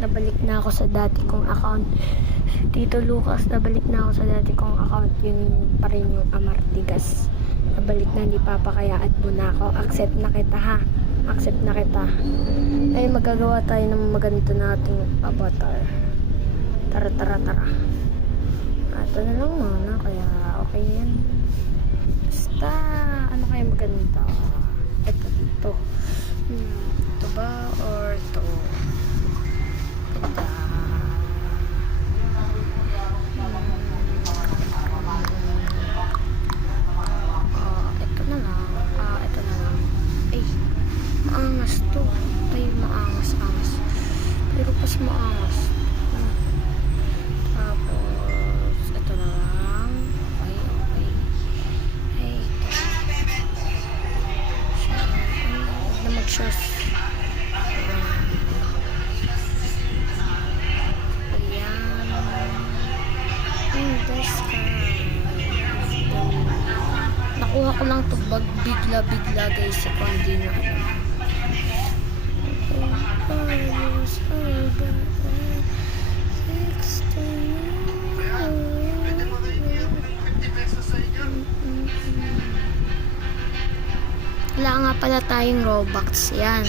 Nabalik na ako sa dati kong account. Tito Lucas, nabalik na ako sa dati kong account. Yun pa rin yung Amartigas. Nabalik na ni Papa kaya at na ako. Accept na kita ha. Accept na kita. Ay magagawa tayo ng maganda nating avatar. Tara. Ito na lang muna. Kaya okay yan. Basta ano kaya maganda? Ito. Ito ba or ito? Ganda. Ito na lang. Ito na lang. Ay, maangas to. Ay, maangas. Pero pas maangas. Tapos, ito na lang. Okay. Ay, ito. Huwag na mag-shows. Nakuha ko lang to bigla guys sa kundi na wala nga pala tayong Robux yan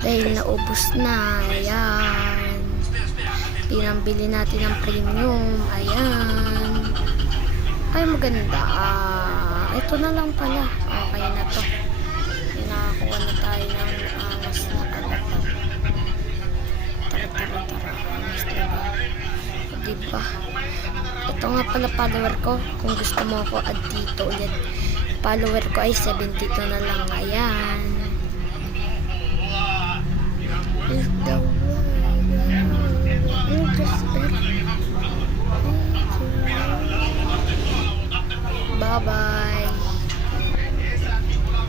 dahil naubos na. Ayan, pinambili natin ng premium. Ayan, ay maganda. Ito na lang pala. Okay na to. Nakakuha na tayo ng mas na kalata. Tara. Mas na ba? Diba? Ito nga pala follower ko. Kung gusto mo ako add dito ulit. Follower ko ay 72 na lang. Ayan. Is the world you just better. Bye-bye.